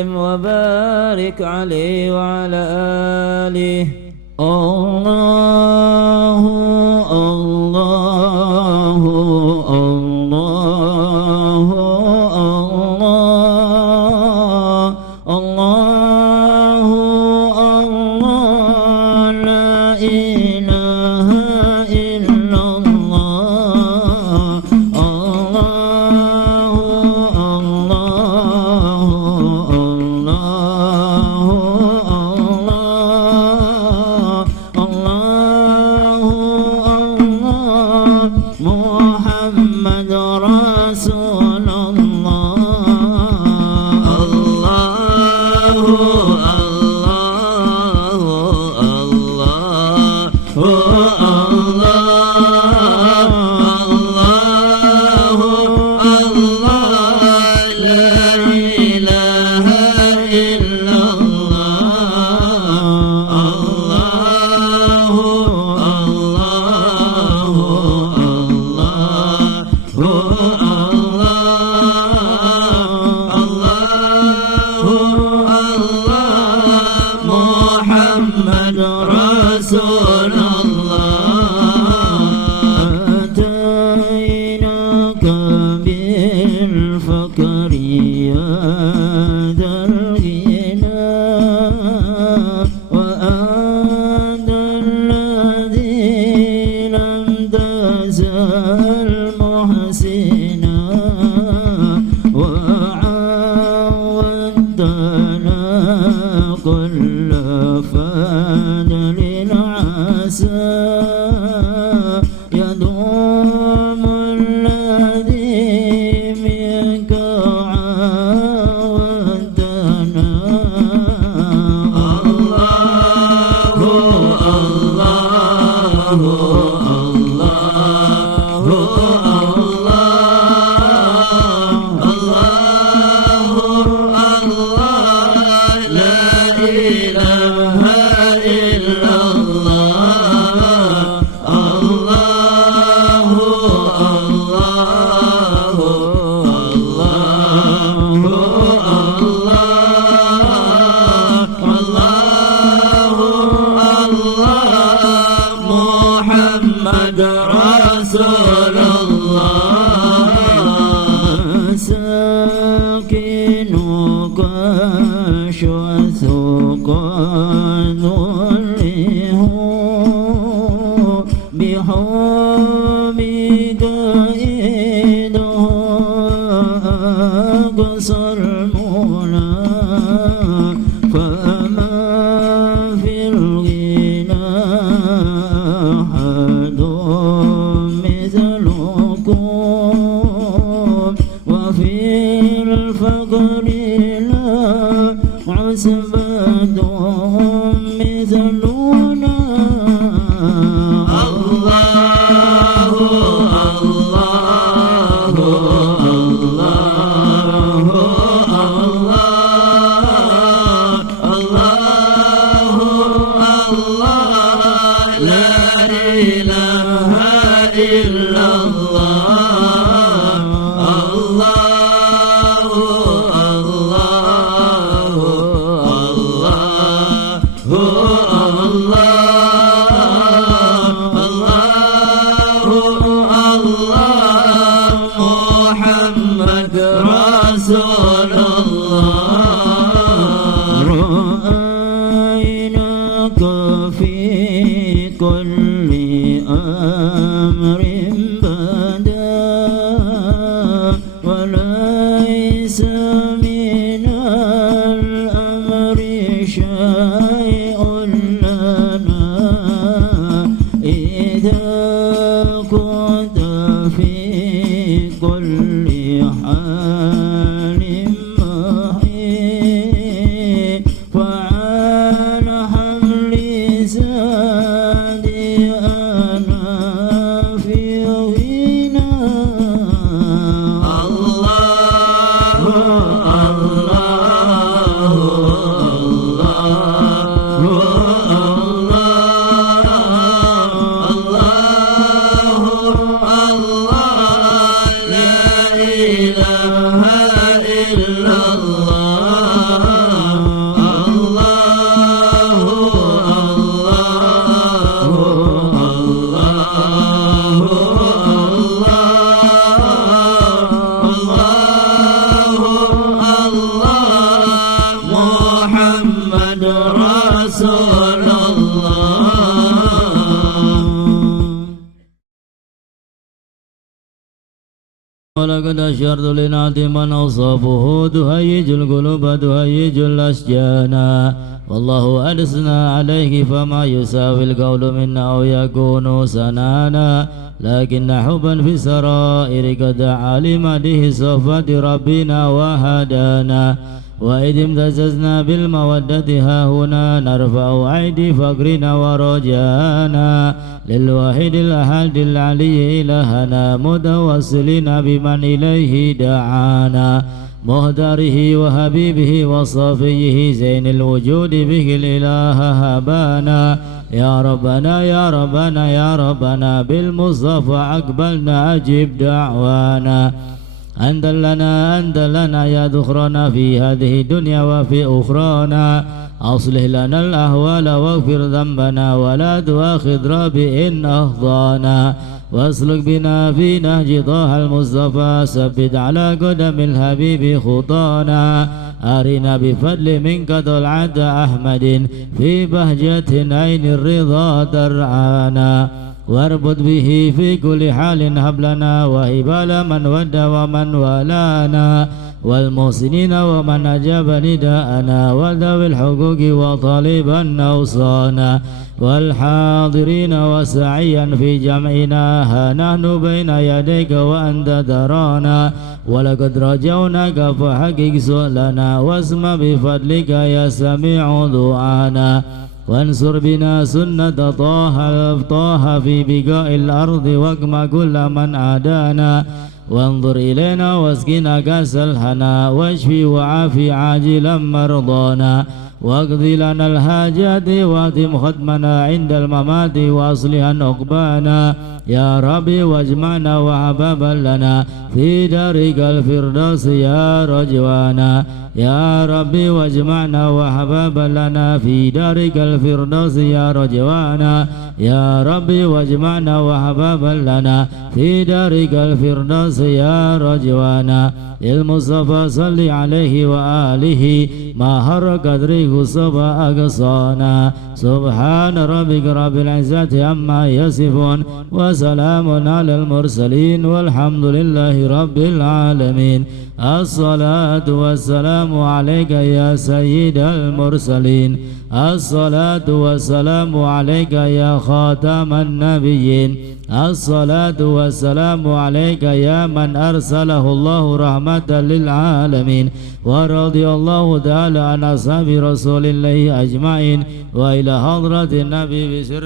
وبارك عليه وعلى آله. الله الله الله الله الله الله لا إله إلا الله. محمد رسول الله. الله الله الله الله الله لا إله إلا الله. الله محمد رسول الله. أتيناك بالفقر يا ذا الغنى وأنت الذي لم تزل محسنا وعودتنا كل فضل عسى يدوم الذي منك عودنا. الله الله محمد رسول الله. ساكنك شوثك ذله بحبك إذا أقصى المنى فما في الغنى أحد مثلكم وفي الفقر لا عصبة مثلنا. الله الله الله الله لا إله إلا الله. الله الله محمد رسول الله. رأيناك في كل أمر بدا وليس من الأمر شيء لنا إذا كنت في كل حال محيط فعلى حمل زادي أنا في غنى. الله الله الله لا إله إلا الله. ولقد أشرت لنعت من أوصافه تهيج القلوب تهيج الأشجان والله أرسنا عليه فما يساوي القول منا أو يكون سنانا لكن حبا في سرائر قد علم به صفات ربنا وهدانا وإذ امتززنا بالمودة ها هنا نرفع أيدي فقرنا ورجانا للواحد الأحد العلي إلهنا متوسلين بمن إليه دعانا مهدره وحبيبه وصفيه زين الوجود به الإله هبانا يا ربنا يا ربنا يا ربنا بالمصطفى أقبلنا أجب دعوانا أنت لنا يا ذخرنا في هذه الدنيا وفي أخرانا أصلح لنا الأهوال واغفر ذنبنا ولا تؤاخذ ربي إن أخطأنا واسلك بنا في نهج طه المصطفى ثبت على قدم الحبيب خطانا أرنا بفضل منك طلعة أحمد في بهجة عين الرضا ترعانا واربط به في كل حال هب لنا وهبال من ود ومن والانا والمحسنين ومن أجاب نداءنا وذوي الحقوق وطالبا أوصانا والحاضرين وسعيا في جمعنا ها نحن بين يديك وأنت ترانا ولقد رجوناك فحقق سؤلنا واسمع بفضلك يا سميع دعانا وانصر بنا سنة طه في بقاء الأرض واقم كل من عادانا وانظر إلينا واسقنا كأس الهنا واشفي وعافي عاجلا مرضانا واقضي لنا الحاجات واتم ختمنا عند الممات واصلحا عقبانا يا ربي واجمعنا وحبابا لنا في دارك الفردوس يا رجوانا يا ربي واجمعنا وحبابا لنا في دارك الفردوس يا رجوانا يا ربي واجمعنا وحبابا لنا في دارك الفردوس يا رجوانا المصطفى صل عليه وآله ما هر قدره صبا أقصانا سبحان ربك رب العزة عما يصفون وسلام على المرسلين والحمد لله رب العالمين الصلاة والسلام عليك يا سيد المرسلين الصلاة والسلام عليك يا خاتم النبيين الصلاة والسلام عليك يا من أرسله الله رحمة للعالمين ورضي الله تعالى عن أصحاب رسول الله أجمعين وإلى حضرة النبي بسر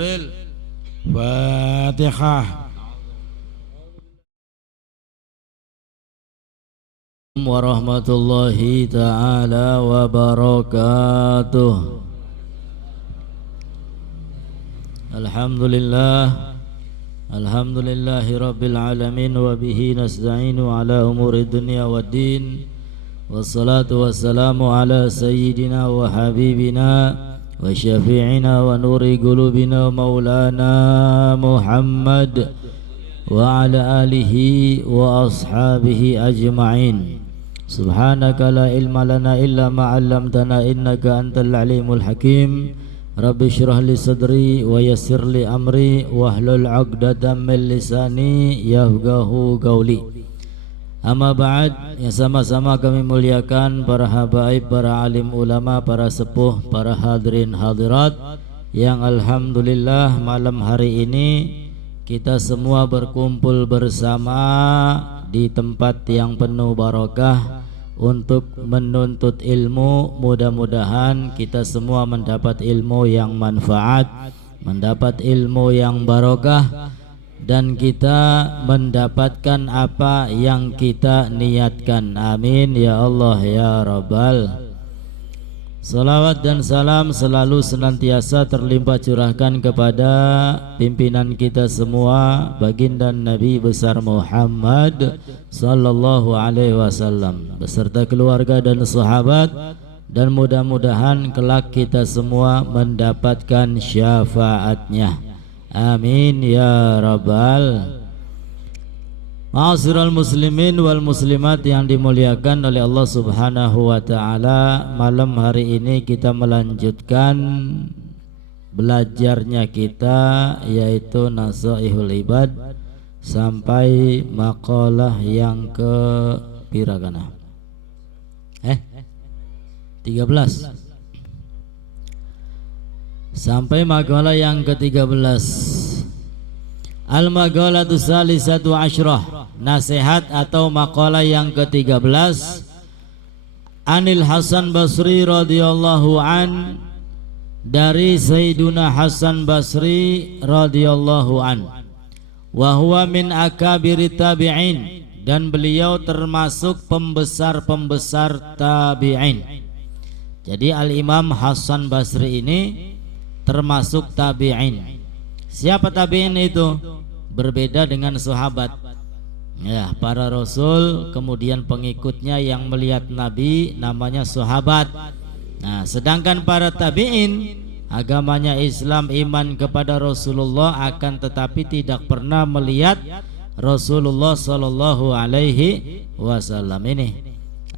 الفاتحة warahmatullahi ta'ala wabarakatuh. Alhamdulillahi rabbil alamin wa bihi nasta'inu ala umuri dunya waddin wassalatu wassalamu ala sayyidina wa habibina wa syafi'ina wa nuri qulubina maulana Muhammad wa ala alihi wa ashabihi ajma'in. Subhanaka la ilma lana illa ma 'allamtana innaka antal alimul hakim. Rabbi shrah li sadri wa yassir li amri wahlul 'uqdatam min lisani yafqahu qawli. Amma ba'd, yang sama-sama kami muliakan para habaib, para alim ulama, para sepuh, para hadirin hadirat yang alhamdulillah malam hari ini kita semua berkumpul bersama di tempat yang penuh barakah untuk menuntut ilmu. Mudah-mudahan kita semua mendapat ilmu yang manfaat, mendapat ilmu yang barakah, dan kita mendapatkan apa yang kita niatkan. Amin ya Allah ya Rabbal. Salawat dan salam selalu senantiasa terlimpah curahkan kepada pimpinan kita semua, baginda Nabi besar Muhammad sallallahu alaihi wasallam beserta keluarga dan sahabat, dan mudah-mudahan kelak kita semua mendapatkan syafaatnya. Amin ya Rabbal. Ma'asyiral muslimin wal muslimat yang dimuliakan oleh Allah Subhanahu wa taala, malam hari ini kita melanjutkan belajarnya kita, yaitu Nasaihul Ibad, sampai makalah yang ke pirakana 13 sampai makalah yang ke-13. Al-maqalatu salisatu asyrah, nasihat atau makalah yang ke-13. Anil Hasan Basri radhiyallahu an, dari Sayyiduna Hasan Basri radhiyallahu an. Wa huwa min akabiri tabi'in, dan beliau termasuk pembesar-pembesar tabi'in. Jadi Al-Imam Hasan Basri ini termasuk tabi'in. Siapa tabi'in itu? Berbeda dengan sahabat. Ya, para rasul kemudian pengikutnya yang melihat Nabi namanya sahabat. Nah, sedangkan para tabi'in agamanya Islam, iman kepada Rasulullah, akan tetapi tidak pernah melihat Rasulullah sallallahu alaihi wasallam. Ini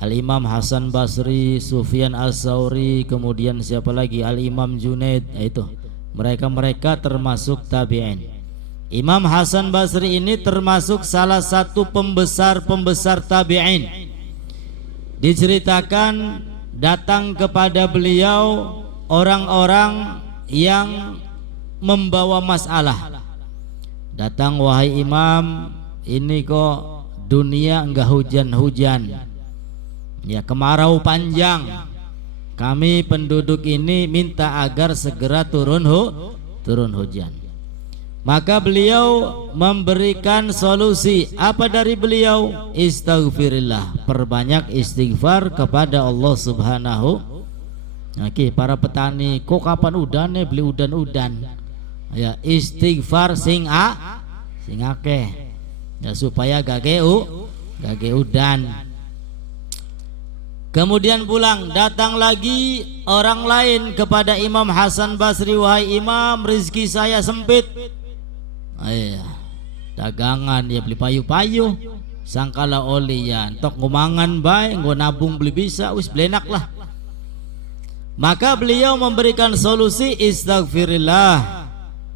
Al-Imam Hasan Basri, Sufyan As-Sauri, kemudian siapa lagi? Al-Imam Junaid. Itu mereka termasuk tabi'in. Imam Hasan Basri ini termasuk salah satu pembesar-pembesar tabi'in. Diceritakan datang kepada beliau orang-orang yang membawa masalah. Datang, wahai imam, ini kok dunia enggak hujan-hujan, ya kemarau panjang. Kami penduduk ini minta agar segera turun hujan. Maka beliau memberikan solusi. Apa dari beliau? Istighfirillah, perbanyak istighfar kepada Allah Subhanahu. Oke, para petani, kok kapan udane beli udan-udan? Ya, istighfar sing akeh. Ya, supaya gage udan. Kemudian pulang, datang lagi orang lain kepada Imam Hasan Basri, wahai imam, rezeki saya sempit. Dagangan ya beli payu-payu, sangkala oli ya entok ngumangan bae, nggo nabung beli bisa, wis blenak lah. Maka beliau memberikan solusi, istighfirillah,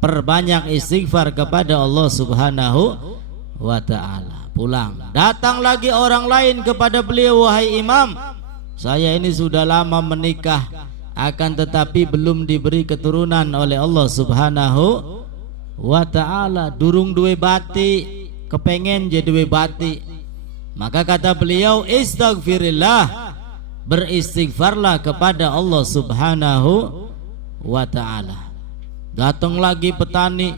perbanyak istighfar kepada Allah Subhanahu wa ta'ala. Pulang, datang lagi orang lain kepada beliau, wahai imam, saya ini sudah lama menikah, akan tetapi belum diberi keturunan oleh Allah Subhanahu wa ta'ala. Durung duwe bati, kepengen jadi duwe bati. Maka kata beliau, istighfirillah, beristighfarlah kepada Allah Subhanahu wa ta'ala. Datang lagi petani,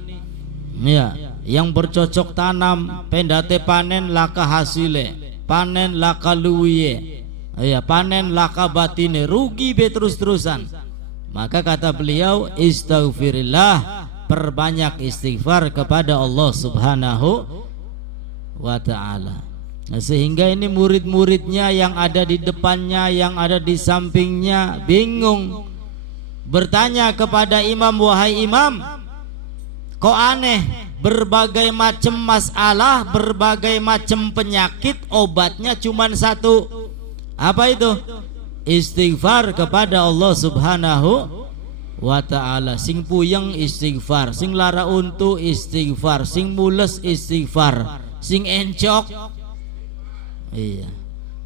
ya, yang bercocok tanam, pendate panen laka hasile, panen laka luwiye, ya, panen laka batine, rugi be terus-terusan. Maka kata beliau, istighfirillah, perbanyak istighfar kepada Allah Subhanahu wa ta'ala. Nah, sehingga ini murid-muridnya yang ada di depannya, yang ada di sampingnya bingung, bertanya kepada imam, wahai imam, kok aneh, berbagai macam masalah, berbagai macam penyakit, obatnya cuma satu. Apa itu? Istighfar kepada Allah Subhanahu wa ta'ala. Sing puyeng istighfar, sing lara untu istighfar, sing mules istighfar, sing encok. Iya,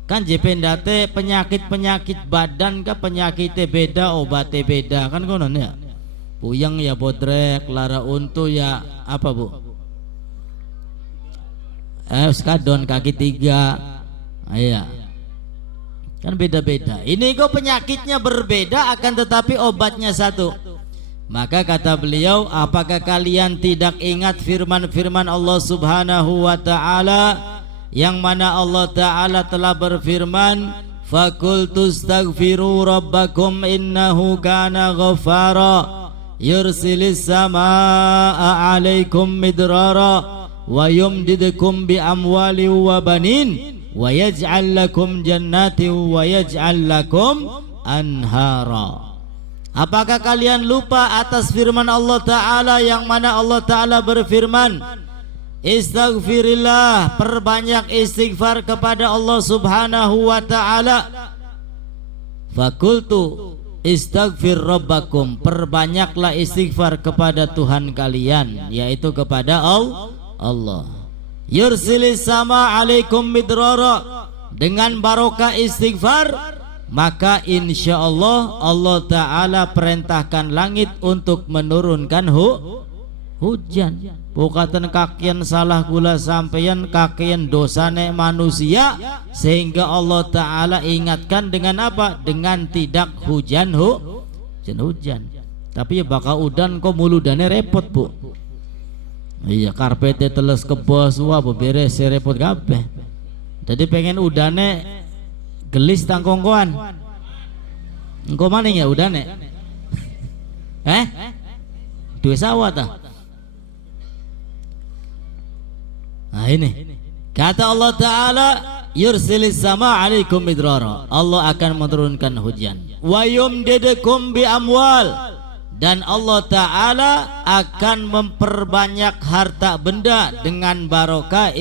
kan jependate penyakit-penyakit badan ka penyakitnya beda, obatnya beda, kan konon ya. Puyeng ya bodrek, lara untu ya apa bu? Skadon kaki 3. Iya, kan beda-beda. Ini kok penyakitnya berbeda, akan tetapi obatnya satu. Maka kata beliau, apakah kalian tidak ingat firman-firman Allah Subhanahu wa ta'ala, yang mana Allah Ta'ala telah berfirman, fakultu astaghfiru rabbakum innahu kana ghaffara yursilis samaa alaikum midrara wa yumdidukum bi amwali wa banin wa yaj'al lakum jannati wa yaj'al lakum anhara. Apakah kalian lupa atas firman Allah Ta'ala, yang mana Allah Ta'ala berfirman, istighfirillah, perbanyak istighfar kepada Allah Subhanahu wa ta'ala. Fakultu istaghfir rabbakum, perbanyaklah istighfar kepada Tuhan kalian, yaitu kepada Allah. yursilis sama alaikum midrara, dengan barokah istighfar maka insya Allah Allah Ta'ala perintahkan langit untuk menurunkan hujan. Bukan kakian salah gula sampeyan, kakian dosane manusia, sehingga Allah Ta'ala ingatkan dengan apa? Dengan tidak hujan tapi ya bakal udan kok muludane repot bu. Iya karpetnya teles kebos wah beres repot kabeh. Jadi pengen udane gelis tangkongkoan. Engko maning ya udane. Duwe sawah ta? Nah ini kata Allah Ta'ala yursilis sama alaikum midrara, Allah akan menurunkan hujan. Wa yumdidukum bi amwal, dan Allah Ta'ala akan memperbanyak harta benda dengan barokah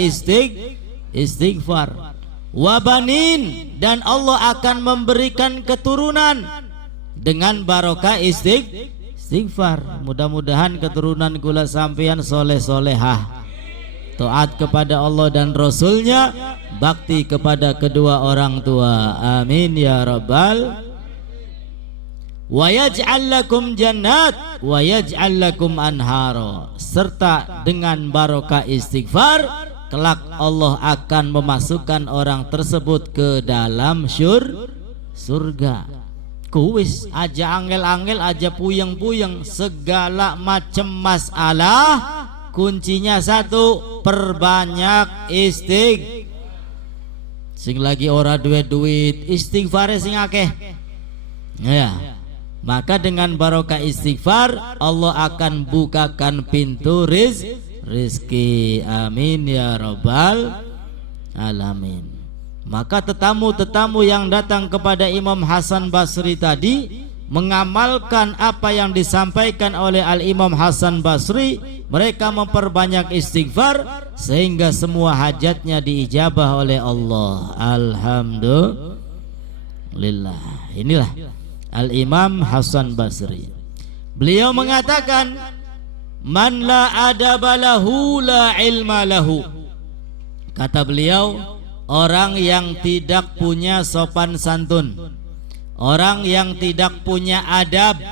istighfar. Wa banin, dan Allah akan memberikan keturunan dengan barokah istighfar. Mudah-mudahan keturunan kula sampeyan soleh-solehah, taat kepada Allah dan Rasulnya, bakti kepada kedua orang tua. Amin ya rabbal. Wa yaj'al lakum jannat wa yaj'al lakum anhara, serta dengan barokah istighfar kelak Allah akan memasukkan orang tersebut ke dalam surga. Kuwis aja angel-angel, aja puyeng-puyeng, segala macam masalah kuncinya satu, perbanyak sing lagi ora duit istighfar sing akeh ya. Maka dengan barokah istighfar Allah akan bukakan pintu rizki. Amin ya rabbal alamin. Maka tetamu-tetamu yang datang kepada Imam Hasan Basri tadi mengamalkan apa yang disampaikan oleh Al-Imam Hasan Basri. Mereka memperbanyak istighfar sehingga semua hajatnya diijabah oleh Allah. Alhamdulillah. Inilah Al-Imam Hasan Basri. Beliau mengatakan, man la adaba lahu la ilma lahu. Kata beliau, orang yang tidak punya sopan santun, orang yang tidak punya adab,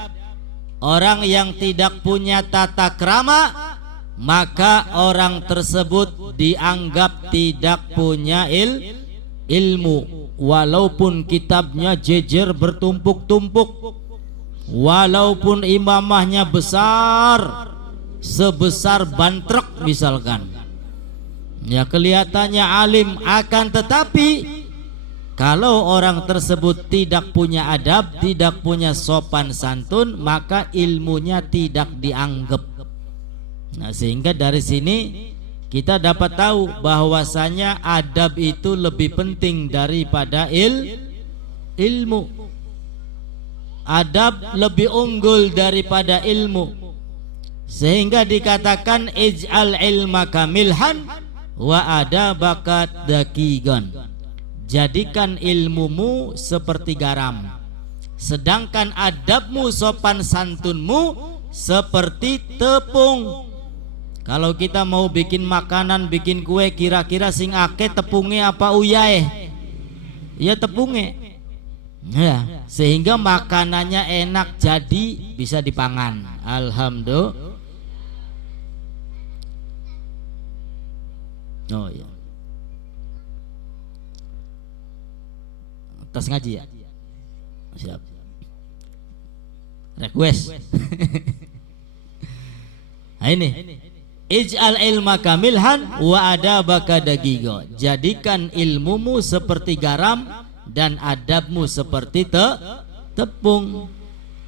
orang yang tidak punya tata krama, maka orang tersebut dianggap tidak punya ilmu. Walaupun kitabnya jejer bertumpuk-tumpuk, walaupun imamahnya besar sebesar ban truk misalkan, ya kelihatannya alim, akan tetapi kalau orang tersebut tidak punya adab, tidak punya sopan santun, maka ilmunya tidak dianggap. Nah, sehingga dari sini kita dapat tahu bahwasanya adab itu lebih penting daripada ilmu. Adab lebih unggul daripada ilmu, sehingga dikatakan ij'al ilmaka milhan wa adabaka dakigan. Jadikan ilmumu seperti garam, sedangkan adabmu, sopan santunmu seperti tepung. Kalau kita mau bikin makanan, bikin kue, kira-kira sing ake tepunge apa uyae? Ya tepunge. Ya, sehingga makanannya enak, jadi bisa dipangan. Alhamdulillah. Oh ya. Tas ngaji ya? Siap. Request. Nah ini. Ij'al ilmaka milhan wa adabaka dagigo. Jadikan ilmumu seperti garam dan adabmu seperti tepung.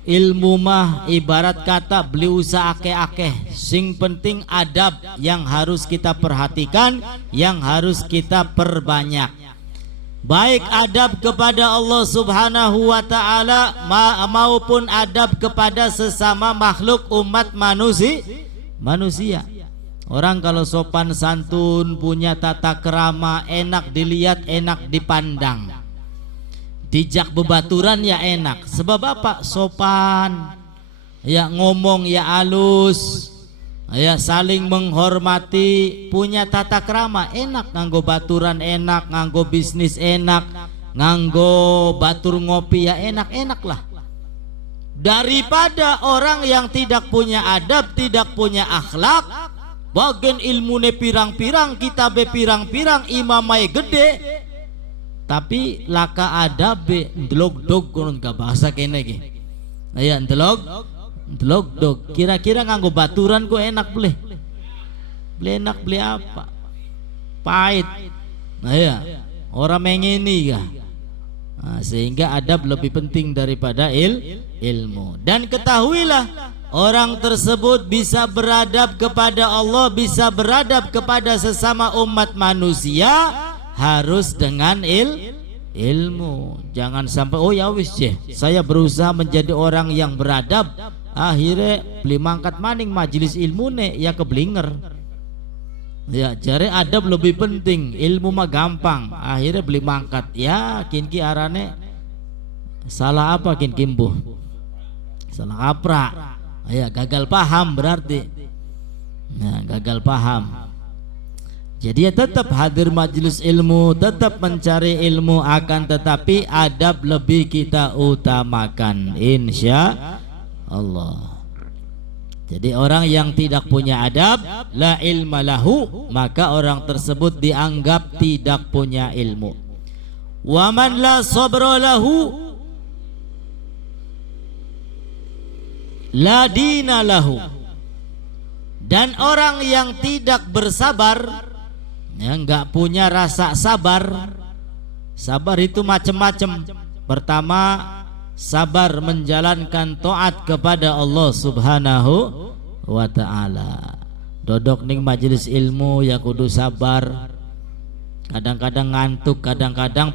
Ilmu mah ibarat kata beli usaha akeh-akeh, sing penting adab yang harus kita perhatikan, yang harus kita perbanyak. Baik adab kepada Allah Subhanahu wa ta'ala maupun adab kepada sesama makhluk umat manusia. Orang kalau sopan santun, punya tata kerama, enak dilihat, enak dipandang. Dijak bebaturan ya enak. Sebab apa? Sopan. Ya ngomong ya halus. Ya, saling menghormati, punya tata krama, enak nganggo baturan, enak nganggo bisnis, enak nganggo batur ngopi ya, enak-enak lah. Daripada orang yang tidak punya adab, tidak punya akhlak, bagian ilmune pirang-pirang, kitabe pirang-pirang, imamai gede, tapi laka adabe ndelog-dog konon ka bahasa kene iki. Ya ndelog-dog. Kira-kira nganggo baturan kok enak beli enak beli apa? Pahit. Nah ya, orang mengeni kah? Nah, sehingga adab lebih penting daripada ilmu. Dan ketahuilah, orang tersebut bisa beradab kepada Allah, bisa beradab kepada sesama umat manusia harus dengan ilmu. Jangan sampai oh ya wis saya berusaha menjadi orang yang beradab, akhirnya beli mangkat maning majelis ilmu nek ya keblinger. Ya jare adab lebih penting, ilmu mah gampang, akhirnya beli mangkat ya kinki arane salah apa kin kimbuh, salah kaprah. Ya gagal paham berarti. Nah, gagal paham. Jadi ya tetap hadir majelis ilmu, tetap mencari ilmu, akan tetapi adab lebih kita utamakan, insya Allah. Jadi orang yang tidak punya adab, la ilma lahu, maka orang tersebut dianggap tidak punya ilmu. Wa man la sabra lahu, la dina lahu. Dan orang yang tidak bersabar, yang enggak punya rasa sabar. Sabar itu macam-macam. Pertama, sabar menjalankan taat kepada Allah Subhanahu wa ta'ala. Dodok ning majelis ilmu ya kudu sabar. Kadang-kadang ngantuk, kadang-kadang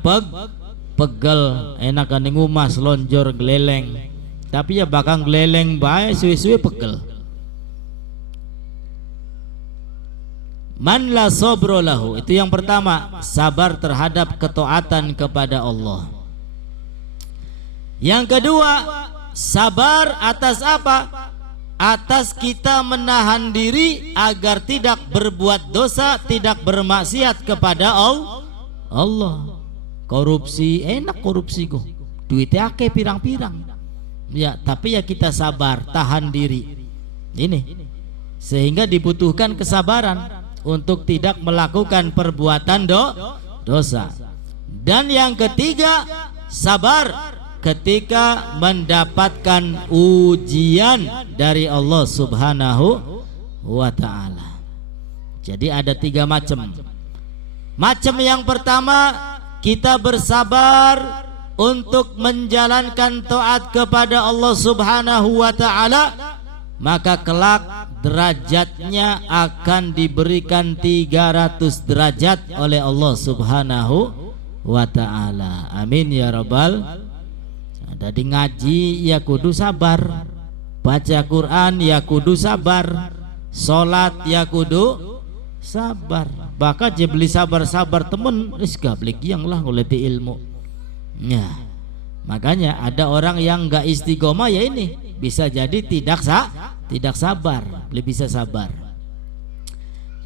pegel, enakan ning omah selonjor gleleng. Tapi ya bakal gleleng bae suwe-suwe pegel. Man la sabra lahu, itu yang pertama, sabar terhadap ketaatan kepada Allah. Yang kedua, sabar atas apa? Atas kita menahan diri agar tidak berbuat dosa, tidak bermaksiat kepada Allah. Korupsi, enak korupsi kok, duitnya akeh pirang-pirang. Ya, tapi ya kita sabar, tahan diri. Ini sehingga dibutuhkan kesabaran untuk tidak melakukan perbuatan dosa. Dan yang ketiga, sabar ketika mendapatkan ujian dari Allah Subhanahu wa ta'ala. Jadi ada 3 macam. Macam yang pertama, kita bersabar untuk menjalankan taat kepada Allah Subhanahu wa ta'ala, maka kelak derajatnya akan diberikan 300 derajat oleh Allah Subhanahu wa ta'ala. Amin ya rabbal. Jadi ngaji ya kudu sabar, baca Quran ya kudu sabar, sholat ya kudu sabar. Bahkan je beli sabar-sabar temen wis gablek yang lah ngoleti ilmu. Ya, makanya ada orang yang enggak istiqomah ya ini bisa jadi tidak sabar, lebih bisa sabar.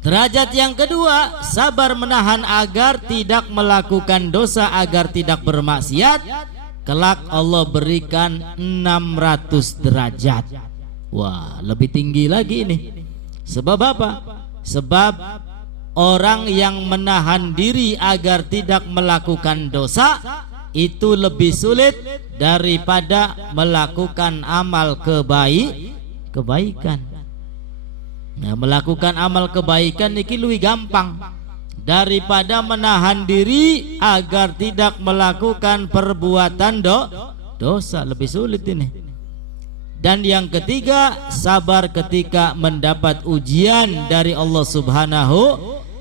Derajat yang kedua, sabar menahan agar tidak melakukan dosa, agar tidak bermaksiat. Kelak Allah berikan 600 derajat. Wah, lebih tinggi lagi ini. Sebab apa? Sebab orang yang menahan diri agar tidak melakukan dosa itu lebih sulit daripada melakukan amal kebaikan. Nah, melakukan amal kebaikan ini lebih gampang daripada menahan diri agar tidak melakukan perbuatan dosa, lebih sulit ini. Dan yang ketiga, sabar ketika mendapat ujian dari Allah Subhanahu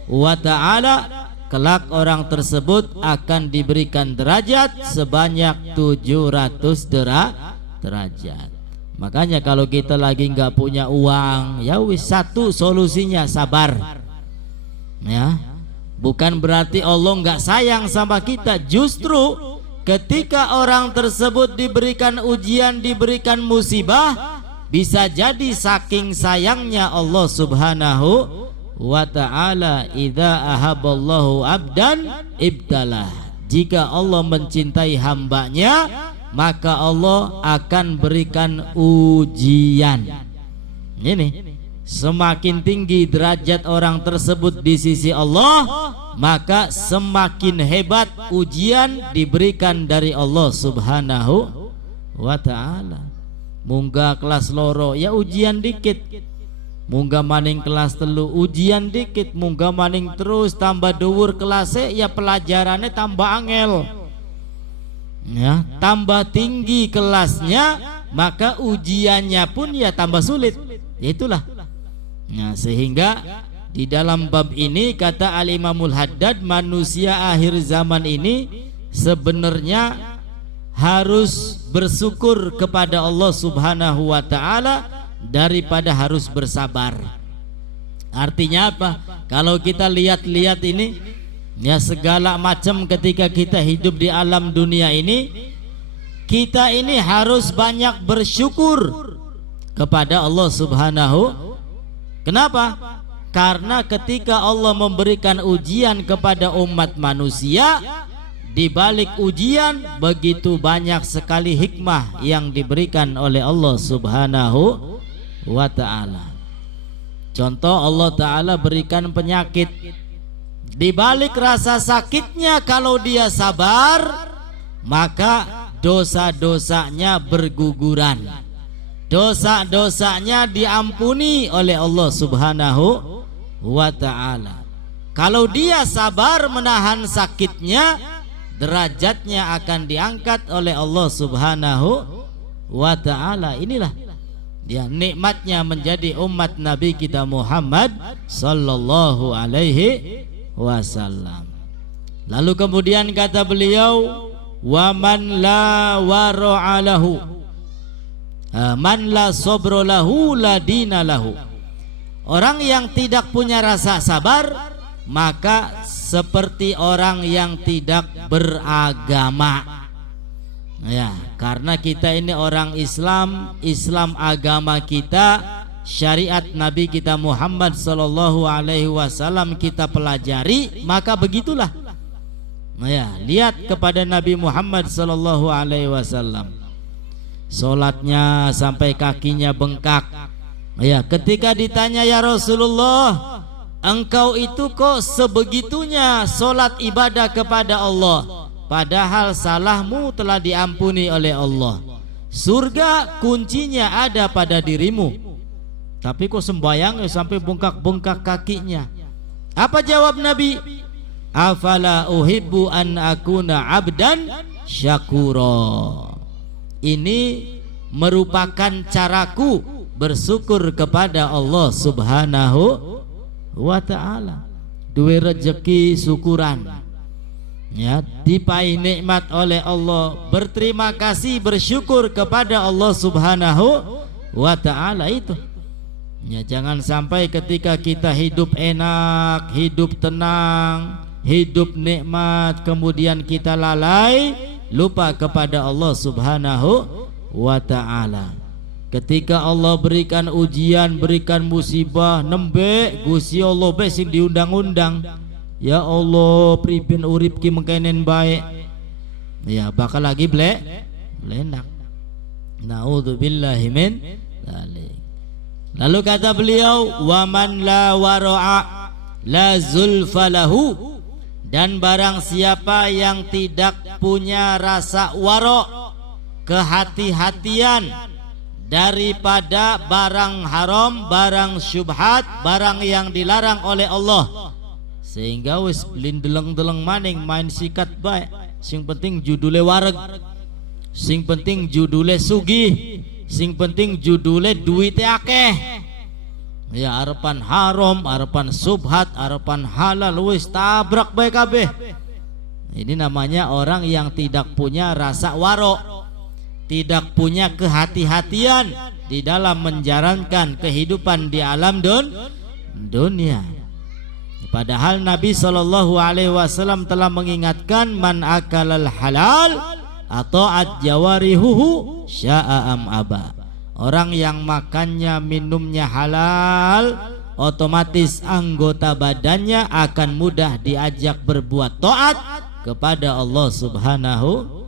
wa ta'ala. Kelak orang tersebut akan diberikan derajat sebanyak 700 derajat. Makanya kalau kita lagi nggak punya uang, ya wis, satu solusinya sabar. Ya, bukan berarti Allah nggak sayang sama kita. Justru ketika orang tersebut diberikan ujian, diberikan musibah, bisa jadi saking sayangnya Allah Subhanahu wa ta'ala, idza ahaballahu abdan ibtalah. Jika Allah mencintai hambanya, maka Allah akan berikan ujian. Ini semakin tinggi derajat orang tersebut di sisi Allah, maka semakin hebat ujian diberikan dari Allah Subhanahu wa ta'ala. Munggah kelas loro ya ujian dikit, munggah maning kelas telu ujian dikit, munggah maning terus tambah dhuwur kelasnya ya pelajarannya tambah angel ya, tambah tinggi kelasnya maka ujiannya pun ya tambah sulit. Ya itulah. Nah, sehingga di dalam bab ini kata Al-Imamul Haddad, manusia akhir zaman ini sebenarnya harus bersyukur kepada Allah Subhanahu wa ta'ala daripada harus bersabar. Artinya apa? Kalau kita lihat-lihat ini ya, segala macam ketika kita hidup di alam dunia ini, kita ini harus banyak bersyukur kepada Allah Subhanahu. Kenapa? Karena ketika Allah memberikan ujian kepada umat manusia, di balik ujian begitu banyak sekali hikmah yang diberikan oleh Allah Subhanahu wa ta'ala. Contoh, Allah ta'ala berikan penyakit, di balik rasa sakitnya kalau dia sabar, maka dosa-dosanya berguguran, dosa-dosanya diampuni oleh Allah Subhanahu wa ta'ala. Kalau dia sabar menahan sakitnya, derajatnya akan diangkat oleh Allah Subhanahu wa ta'ala. Inilah ya nikmatnya menjadi umat Nabi kita Muhammad sallallahu alaihi wasallam. Lalu kemudian kata beliau, wa man la wara'a lahu, man la sabra lahu la dina lahu. Orang yang tidak punya rasa sabar maka seperti orang yang tidak beragama. Ya, karena kita ini orang Islam, Islam agama kita, syariat Nabi kita Muhammad sallallahu alaihi wasallam kita pelajari, maka begitulah. Ya, lihat kepada Nabi Muhammad sallallahu alaihi wasallam. Salatnya sampai kakinya bengkak. Ya, ketika ditanya, ya Rasulullah, engkau itu kok sebegitunya solat ibadah kepada Allah, padahal salahmu telah diampuni oleh Allah, surga kuncinya ada pada dirimu, tapi kok sembayang sampai bengkak-bengkak kakinya. Apa jawab Nabi? Afala uhibbu an akuna abdan syakura. Ini merupakan caraku bersyukur kepada Allah Subhanahu wa ta'ala. Duwe rezeki syukuran ya, dipai nikmat oleh Allah, berterima kasih bersyukur kepada Allah Subhanahu wa ta'ala. Itu ya, jangan sampai ketika kita hidup enak, hidup tenang, hidup nikmat, kemudian kita lalai, lupa kepada Allah Subhanahu wa ta'ala. Ketika Allah berikan ujian, berikan musibah, nembe Gusti Allah be sing diundang-undang. Ya Allah, pripun urip ki mengkenen baik. Ya, bakal lagi belenak. Naudzubillahi min dzalik. Lalu kata beliau, wa man la wara'a la zulfa lahu. Dan barang siapa yang tidak punya rasa wara', kehati-hatian daripada barang haram, barang syubhat, barang yang dilarang oleh Allah, sehingga wis lindeleng-deleng maning main sikat baik, sing penting judule wareg, sing penting judule sugih, sing penting judule duite akeh. Ya, arepan haram, arepan subhat, arepan halal wis tabrak bae kabeh. Ini namanya orang yang tidak punya rasa waro, tidak punya kehati-hatian di dalam menjalankan kehidupan di alam dunia. Padahal Nabi sallallahu alaihi wasallam telah mengingatkan, man akalal halal ata'at jawarihuhu sya'a am aba. Orang yang makannya minumnya halal, otomatis anggota badannya akan mudah diajak berbuat taat kepada Allah Subhanahu.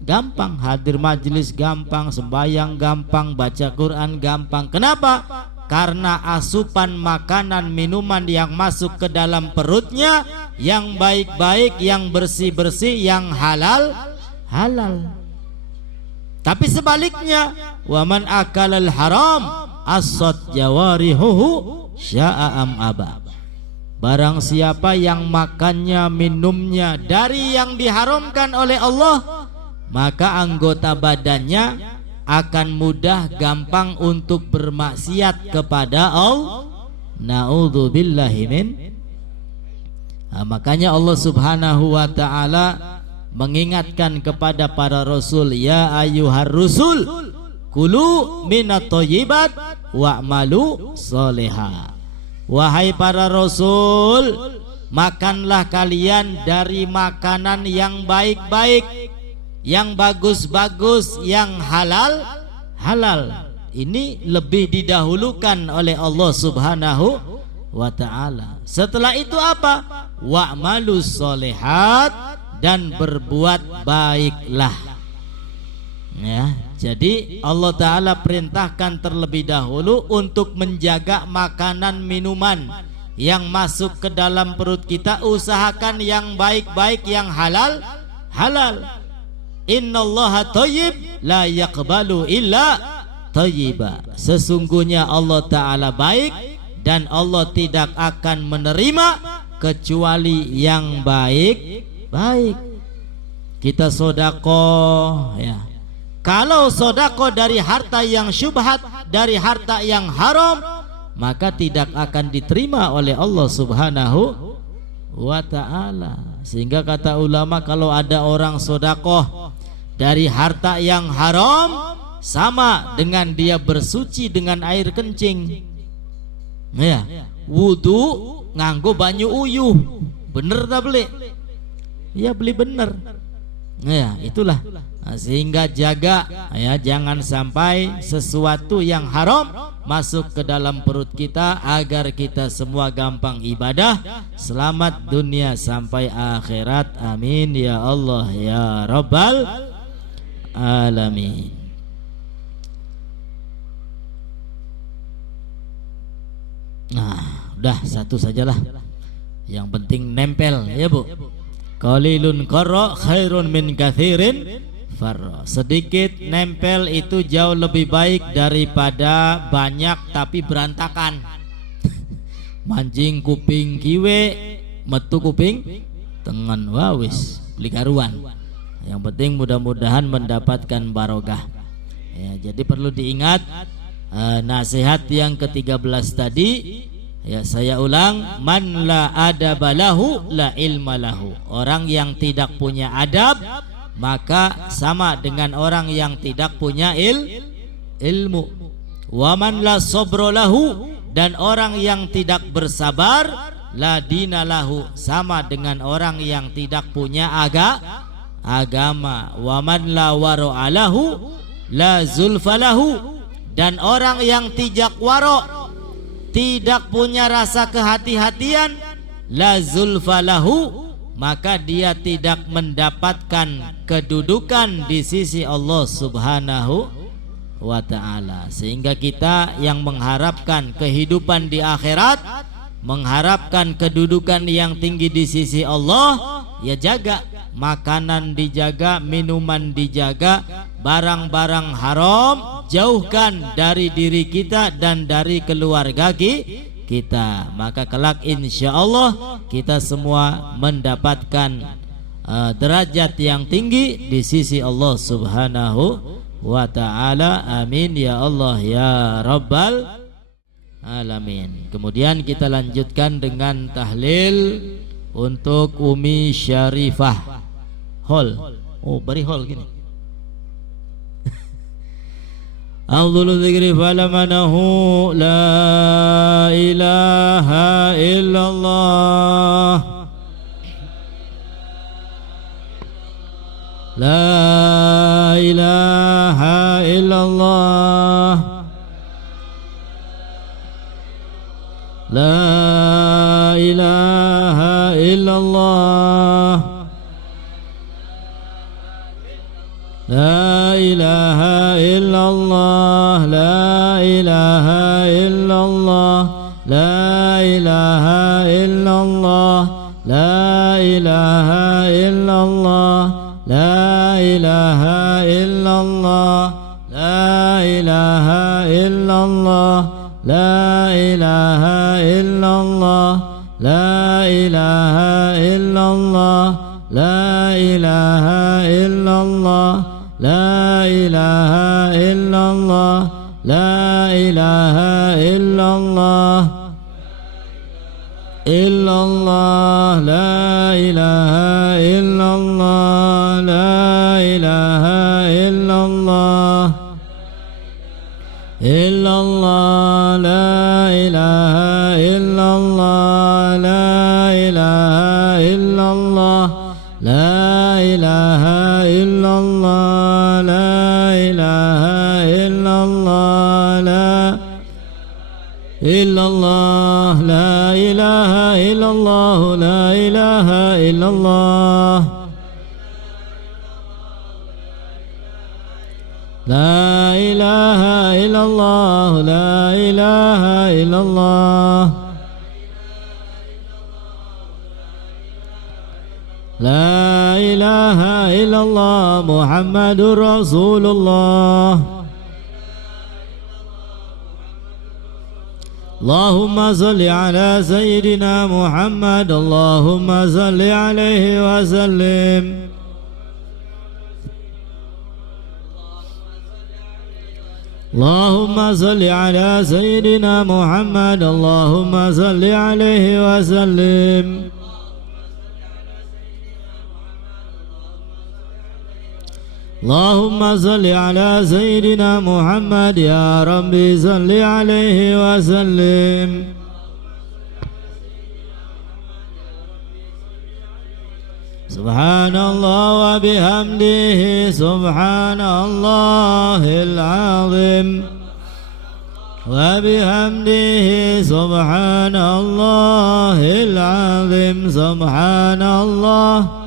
Gampang hadir majelis, gampang sembahyang, gampang baca Quran, gampang. Kenapa? Karena asupan makanan minuman yang masuk ke dalam perutnya yang baik-baik, yang bersih-bersih, yang halal. Tapi sebaliknya, waman akalal haram asad jawarihuhu sya'am aba. Barang siapa yang makannya minumnya dari yang diharamkan oleh Allah, maka anggota badannya akan mudah gampang untuk bermaksiat kepada Allah. Na'udzubillahi min. Makanya Allah Subhanahu wa ta'ala mengingatkan kepada para rasul, ya ayyuhar rusul kulu minat thayyibat wa'malu sholiha. Wahai para rasul, makanlah kalian dari makanan yang baik-baik, yang bagus-bagus, yang halal. Ini lebih didahulukan oleh Allah Subhanahu wa ta'ala. Setelah itu apa? Wa'malu sholihat, dan berbuat baiklah. Ya, jadi Allah Ta'ala perintahkan terlebih dahulu untuk menjaga makanan minuman yang masuk ke dalam perut kita. Usahakan yang baik-baik, yang halal. Innallaha thayyib la yaqbalu illa thayyiba. Sesungguhnya Allah Ta'ala baik dan Allah tidak akan menerima kecuali yang baik. Kita sedekah, ya. Kalau sedekah dari harta yang syubhat, dari harta yang haram, maka tidak akan diterima oleh Allah Subhanahu wa ta'ala. Sehingga kata ulama, kalau ada orang sedekah dari harta yang haram, sama dengan dia bersuci dengan air kencing. Ya, wudu nganggo banyu uyuh. Bener tak beli? Ya beli bener. Ya, itulah. Sehingga jaga, ya, jangan sampai sesuatu yang haram masuk ke dalam perut kita, agar kita semua gampang ibadah, selamat dunia sampai akhirat. Amin ya Allah ya Rabbal alamin. Nah, udah satu sajalah. Yang penting nempel, ya Bu. Qalilun qarra khairun min katsirin farra. Sedikit nempel itu jauh lebih baik daripada banyak tapi berantakan. Mancing kuping kiwe, metu kuping tengen, wis beli karuan. Yang penting mudah-mudahan mendapatkan barokah. Ya, jadi perlu diingat nasihat yang ke-13 tadi. Ya, saya ulang, man la adaba lahu la ilma lahu. Orang yang tidak punya adab maka sama dengan orang yang tidak punya ilmu. Wa man la sabra lahu, dan orang yang tidak bersabar, la dina lahu, sama dengan orang yang tidak punya agama. Wa man la wara'a lahu la zulfa lahu, dan orang yang tidak waro', tidak punya rasa kehati-hatian, la zulfa lahu, maka dia tidak mendapatkan kedudukan di sisi Allah Subhanahu wa ta'ala. Sehingga kita yang mengharapkan kehidupan di akhirat, mengharapkan kedudukan yang tinggi di sisi Allah, ya jaga makanan, dijaga minuman, dijaga barang-barang haram, jauhkan dari diri kita dan dari keluarga kita. Maka kelak insya Allah kita semua mendapatkan derajat yang tinggi di sisi Allah Subhanahu wa ta'ala. Amin ya Allah ya Rabbal alamin. Kemudian kita lanjutkan dengan tahlil untuk Umi Syarifah Hol. Oh, bari hol gini. Afdhalu dzikri falamanahu la ilaha illallah, la ilaha illallah, لا إله إلا الله لا إله إلا الله لا إله إلا الله لا إله إلا الله لا إله إلا الله لا إله إلا الله لا إله إلا الله لا إله إلا الله لا إله إلا الله لا إله إلا الله لا إله إلا الله لا إله إلا الله إلا الله لا إله إلا الله لا إله إلا الله إلا الله لا إله إلا الله لا إله إلا الله لا إله إلا الله لا إله إلا الله لا إلا الله لا إله إلا الله لا إله إلا الله لا إله إلا الله لا إله إلا الله لا إله إلا الله محمد رسول الله اللهم صل على سيدنا محمد اللهم صل عليه وسلم اللهم صل على سيدنا محمد اللهم صل عليه وسلم اللهم صل على سيدنا محمد يا ربي صل عليه وسلم سبحان الله وبحمده سبحان الله العظيم وبحمده سبحان الله العظيم سبحان الله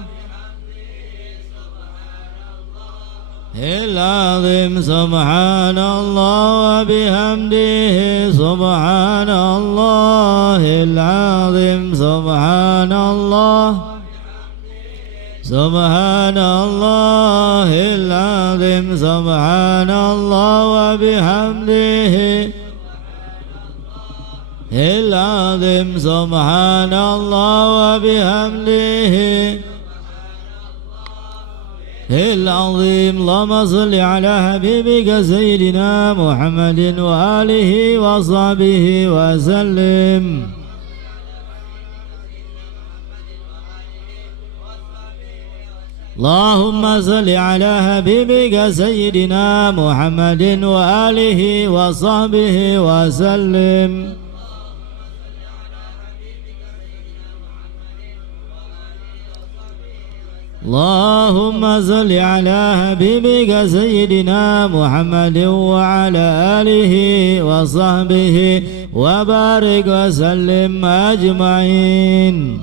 العظيم سبحان الله وبحمده سبحان الله العظيم سبحان الله سبحان الله العظيم سبحان الله وبحمده العظيم سبحان الله وبحمده العظيم اللهم صل على حبيبك سيدنا محمد وآله وصحبه وسلم اللهم صل على حبيبك سيدنا محمد وآله وصحبه وسلم اللهم صل على حبيبك سيدنا محمد وعلى آله وصحبه وبارك وسلم أجمعين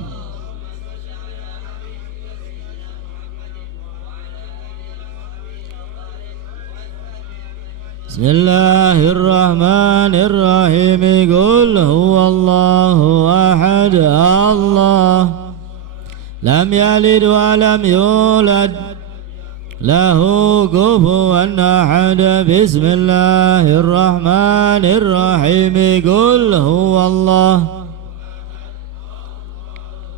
بسم الله الرحمن الرحيم قل هو الله أحد الله لم يلد ولم يولد له كفوا أحد بسم الله الرحمن الرحيم قل هو الله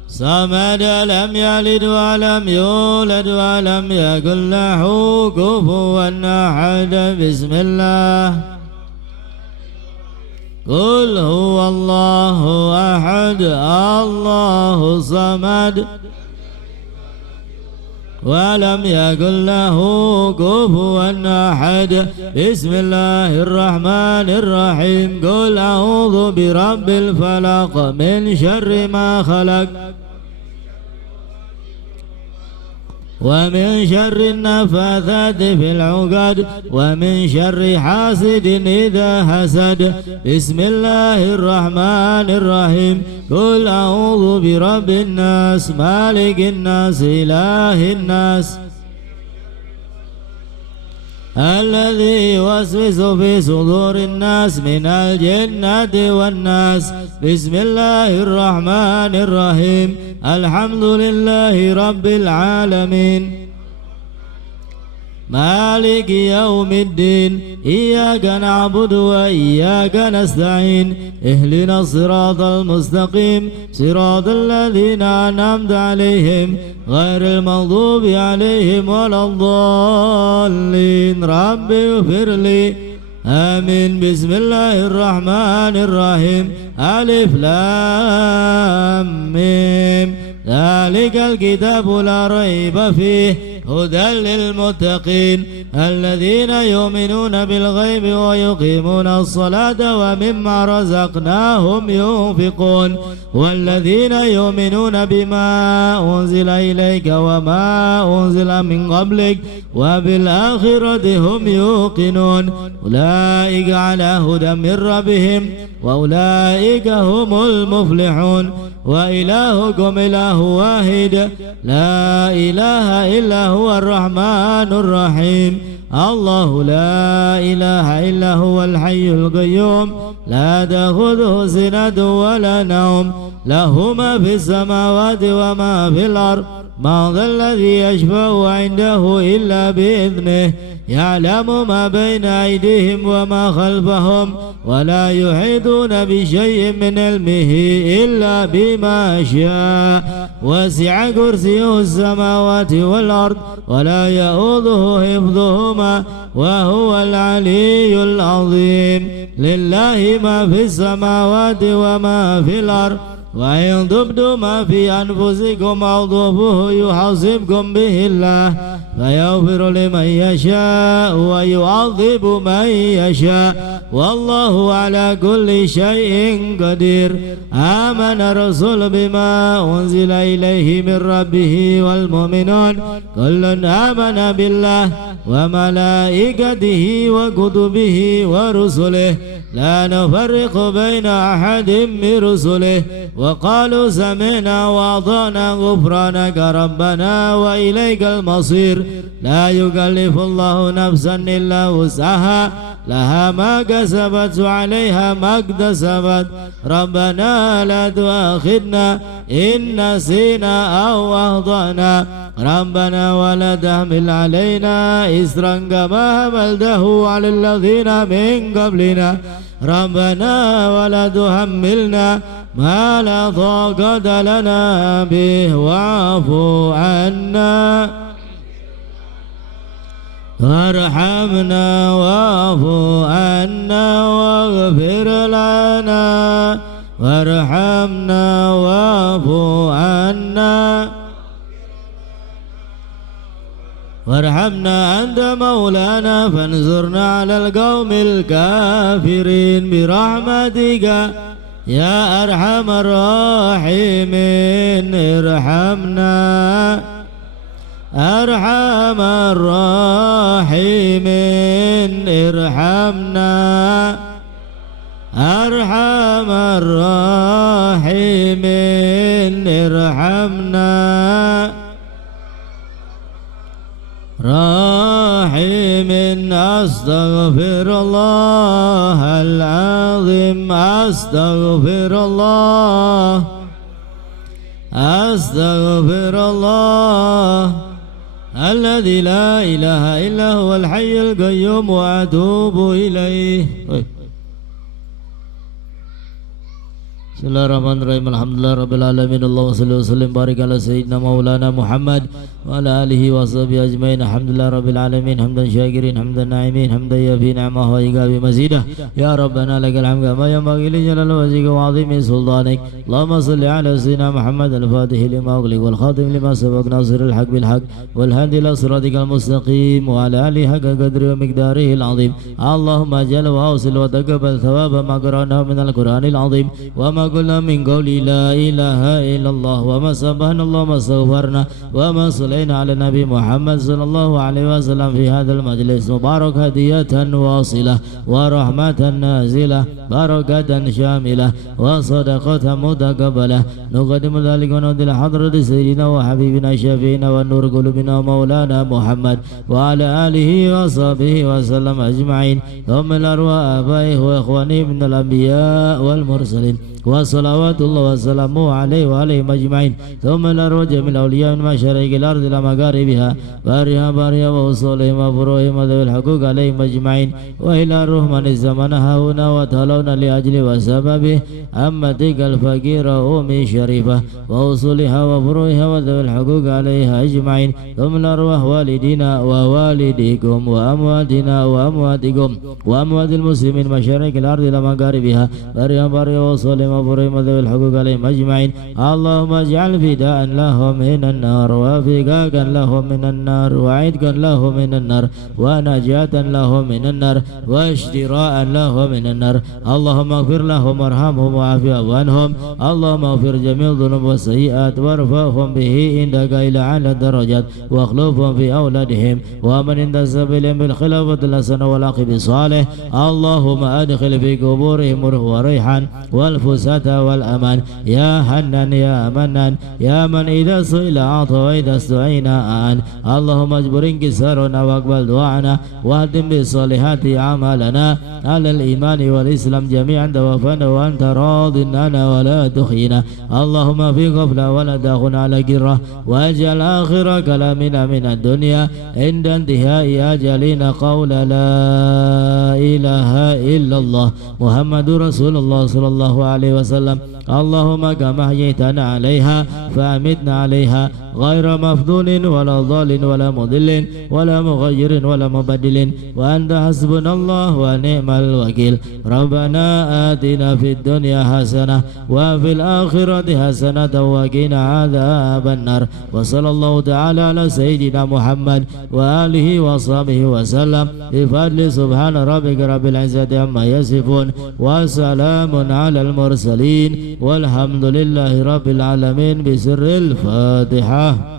صمد لم يلد ولم يولد ولم يكن له كفوا أحد بسم الله قل هو الله أحد الله صمد ولم يكن له كفوا أحد بسم الله الرحمن الرحيم قل أعوذ برب الفلق من شر ما خلق ومن شر النفاثات في العقد ومن شر حاسد إذا حسد. بسم الله الرحمن الرحيم. قل أعوذ برب الناس مالك الناس إله الناس الذي يوسوس في صدور الناس من الجنة والناس. بسم الله الرحمن الرحيم. الحمد لله رب العالمين مالك يوم الدين. إياك نعبد وإياك نستعين. اهدنا الصراط المستقيم صراط الذين أنعمت عليهم غير المغضوب عليهم ولا الضالين. رب اغفر لي. آمين. بسم الله الرحمن الرحيم. ألف لام ميم. ذلك الكتاب لا ريب فيه هدى للمتقين الذين يؤمنون بالغيب ويقيمون الصلاة ومما رزقناهم ينفقون والذين يؤمنون بما أنزل إليك وما أنزل من قبلك وبالآخرة هم يوقنون أولئك على هدى من ربهم وأولئك هم المفلحون. وإلهكم إله واحد لا إله إلا هو الرحمن الرحيم. الله لا إله إلا هو الحي القيوم لا تأخذه سنة ولا نوم له ما في السماوات وما في الأرض. ما ذا الذي يشفع عنده إلا بإذنه يعلم ما بين أيديهم وما خلفهم ولا يحيطون بشيء من علمه إلا بما شاء. وسع كرسيه السماوات والأرض ولا يؤوده حفظهما وهو العلي العظيم. لله ما في السماوات وما في الأرض وإن تبدوا ما في أنفسكم أو تخفوه يحاسبكم به الله فيغفر لمن يشاء ويعذب من يشاء والله على كل شيء قدير. آمن الرسول بما أنزل إليه من ربه والمؤمنون كل آمن بالله وملائكته وكتبه ورسله لا نفرق بين أحد من رسله وقالوا سمعنا وأطعنا غفرانك ربنا وإليك المصير. لا يكلف الله نفسا إلا وسعها لها ما كسبت وعليها ما اكتسبت. ربنا لا تؤاخذنا إن نسينا أو أخطأنا ربنا ولا تحمل علينا إصرا كما حملته على الذين من قبلنا ربنا ولا تحملنا ما لا طاقة لنا به واعف عنا وارحمنا واعف عنا واغفر لنا وارحمنا واعف عنا وارحمنا أنت مولانا فانصرنا على القوم الكافرين برحمتك يا أرحم الراحمين. ارحمنا أرحم الراحمين ارحمنا أرحم الراحمين ارحمنا راحم. أستغفر الله العظيم أستغفر الله أستغفر الله الذي لا إله إلا هو الحي القيوم وأتوب إليه. Bismillahirrahmanirrahim. Alhamdulillah rabbil alamin. Allahumma shalli wa sallim barik ala sayyidina maulana Muhammad wa ala alihi wa sahbihi ajmain. Alhamdulillah rabbil alamin hamdan syakirin hamdan na'imin hamdan yafi ni'amahu wa igabi mazidah. Ya rabbana lakal hamdu kama yanbaghi li jalali wajhika wa 'azimi sultanik. Allahumma shalli ala sayyidina Muhammad al-fatih lima ughliq wal khatim lima sabaq nasiril haqq bil haqq wal hadi ila siratikal mustaqim wa ala alihi haqqa qadri wa miqdarihi al-'azim. Allahumma ij'al wa awsil wa taqabbal thawaba ma qara'nahu min al-Qur'anil 'azim wa ma وما قلنا من قول لا إله إلا الله وما سبحنا الله وما استغفرنا وما صلينا على النبي محمد صلى الله عليه وسلم في هذا المجلس مبارك هدية واصلة ورحمة نازلة بركة شاملة وصدقة متقبلة نقدم ذلك ونودي حضرة سيدنا وحبيبنا شفينا ونور قلوبنا مولانا محمد وعلى آله وصحبه وسلم أجمعين ثم الأرواح آبائه وإخوانه من الأنبياء والمرسلين وصلوات الله وسلامه عليه وعليهم أجمعين ثم الأرواح جميع الأولياء من مشارق الأرض إلى مغاربها بارها ووصولهم وفروعهم وذوي الحقوق عليهم أجمعين وإلى الروح من الزمن هاهنا وتهلون لأجل وسببه أما تلك الفقيرة أمي شريفة ووصولها وفروعها وذوي الحقوق عليها أجمعين ثم الأرواح والدينا ووالديكم وأمواتنا وأمواتكم وأموات المسلمين مشارق الأرض إلى مغاربها بارها ووصولهم وفروعهم وذوي الحقوق عليهم أجمعين اللهم اجعل فداء لهم من النار وفقاقا لهم من النار وعتقا لهم من النار ونجاة لهم من النار واشتراء لهم من النار اللهم اغفر لهم وارحمهم وعافهم عنهم اللهم اغفر جميع الذنوب والسيئات وارفعهم به عندك إلى أعلى الدرجات واخلفهم في أولادهم ومن انتسب إليهم بالخلافة الحسنة والعاقبة الصالح اللهم أدخل في قبورهم وريحا والفسحة والأمان يا حنان يا منان يا من إذا سئل أعطى وإذا استعين أعان اللهم اجبر انكسارنا واقبل دعانا واهدم بالصالحات أعمالنا على الإيمان والإسلام جميعا توفنا وأنت راض عنا ولا تخينا اللهم في غفلة ولا تأخذنا على جرة واجعل آخر كلامنا من الدنيا عند انتهاء أجلنا قول لا إله إلا الله محمد رسول الله صلى الله عليه وسلم اللهم كما أحييتنا عليها فأمتنا عليها غير مفضول ولا ضال ولا مضل ولا مغير ولا مبدل وأنت حسبنا الله ونعم الوكيل ربنا آتنا في الدنيا حسنة وفي الآخرة حسنة وقنا عذاب النار وصلى الله تعالى على سيدنا محمد وآله وصحبه وسلم بفضل سبحان ربك رب العزة عما يصفون وسلام على المرسلين والحمد لله رب العالمين بسر الفاتحة.